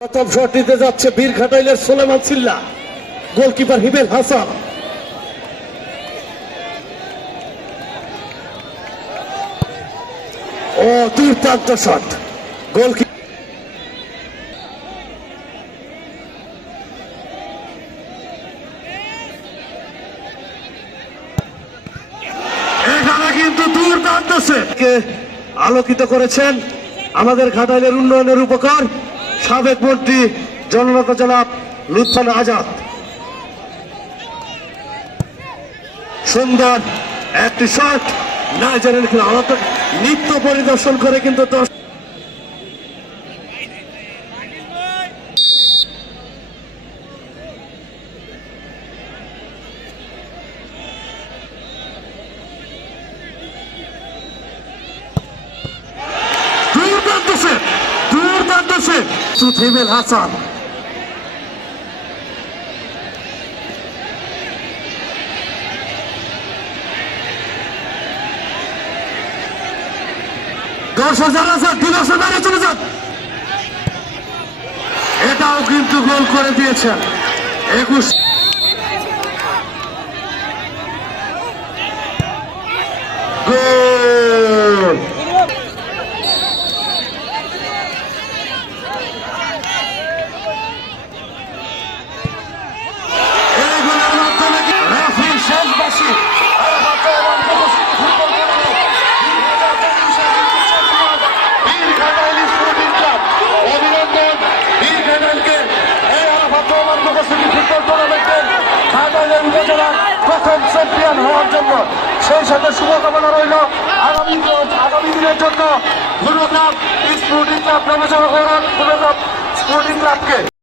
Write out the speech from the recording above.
প্রথম শট নিতে যাচ্ছে বীর ঘাটাইলের সোলেমান সিল্লা, গোলকিপার হিমেল হাসান। ও দুর্দান্ত শট, গোলকিপার এখানে কিন্তু দুর্দান্ত সেটকে আলোকিত করেছেন আমাদের ঘাটাইলের উন্নয়নের উপকার সাবেক মন্ত্রী জননেতা জনাব লুৎফর আজাদ। সুন্দর একটি শট, নাইজেরিয়ান খেলা নৃত্য পরিদর্শন করে কিন্তু হিমেল হাসান। চলে যান, এটাও কিন্তু গোল করে দিয়েছেন 21। গোল প্রথম চ্যাম্পিয়ন হওয়ার জন্য সেই সাথে শুভকামনা রইল আগামী দিনের জন্য। ধন্যবাদ স্পোর্টিং ক্লাব প্রবেশন স্পোর্টিং ক্লাবকে।